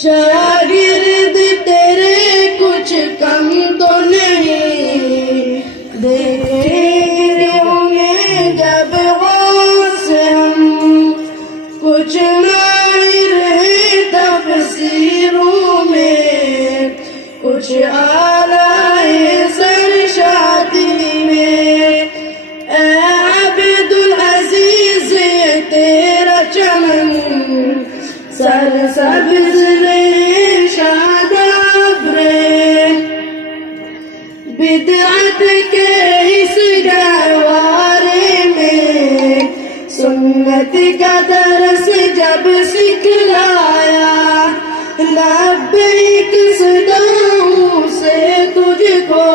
شاگرد تیرے کچھ کم تو نہیں، دیکھیں ہوں گے جب غور سے ہم، کچھ ماہر ہیں تفسیروں میں، کچھ اعلیٰ سرشادی میں۔ اے عبد العزیز تیرا چمن سرسبز شاداب رے، بدعت کے اس گہوارے میں سنت کا درس جب سکھلایا، لبیک صداؤں سے تجھ کو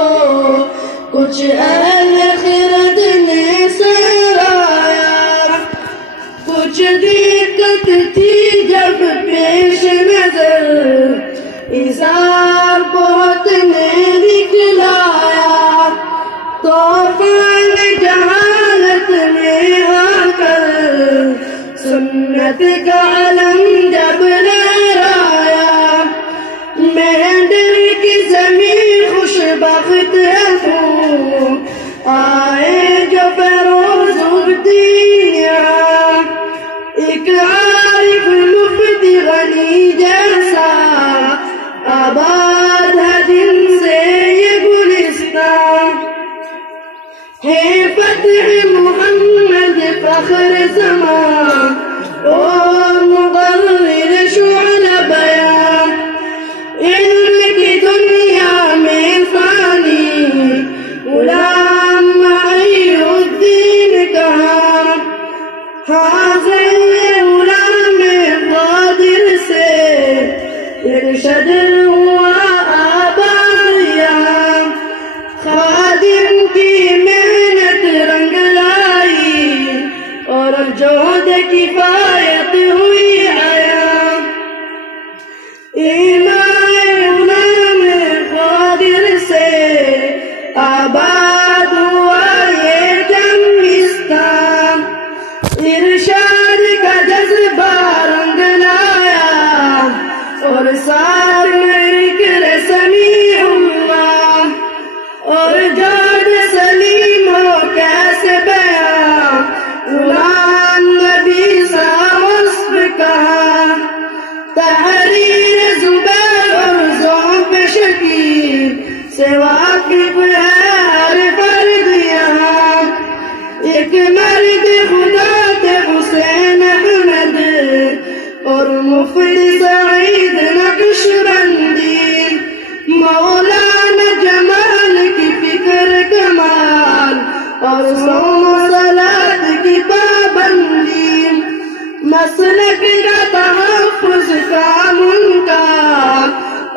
کچھ اہل خرد نے سرایا۔ کچھ دقت تھی جب پیش نظر، اظہار بہت نے دکھلایا، طوفان جہالت میں آ کر سنت کا علم جب لہرایا، مہندر کی زمین خوش بخت ہوں آئے جو فیروز اگتیاں، ایک عارف مفتی غنی جیسا آباد ہے جن سے یہ گلستان، ہے فتح محمد فخر زمان اور مقرر شعل بیان، علم کی دنیا میں فانی غلام محی الدین کہاں، حاضر غلام قادر سے ارشد ہوا آباد یہاں، خادم کی محنت رنگ لائی اور جہد کفایت ہوئی عیاں، ایمان غلام قادر سے آباد ہوا یہ جمستان، ارشاد کا جذبہ رنگ لایا اور ساتھ میں سمیع ہوا، اور جود سلیم ہو کیسے بیان غلام نبی سا وصف کہا، تحریر زبیر اور ذوق شکیل سے واقف ہے ہر فرد یہاں، ایک مرد خدا تھے حسین احمد اور مفتی سعید نقش بندی، مولانا جمال کی فکر کمال اور صوم صلاۃ کی پابندی، مسلک کا تحفظ کام ان کا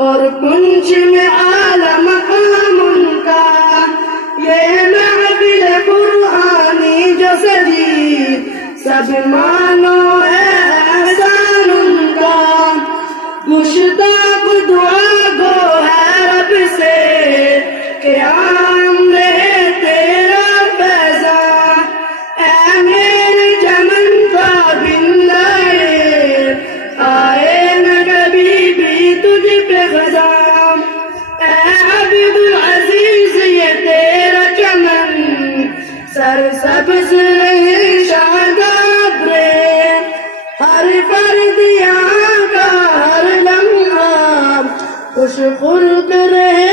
اور کنج میں اعلیٰ مقام ان کا، یہ محفل قرآنی جو سجی سب مانو ہے احسان ان کا، مشتاق دعا گو ہے رب سے کہ عام رہے تیرا فیضان، اے میرے چمن کا بندے آئے نہ کبھی بھی تجھ پہ خزاں، اے عبد العزیز یہ تیرا چمن سرسبز شاداب رے، ہر فرد یہاں کا ہر لمحہ خوش خلق رہے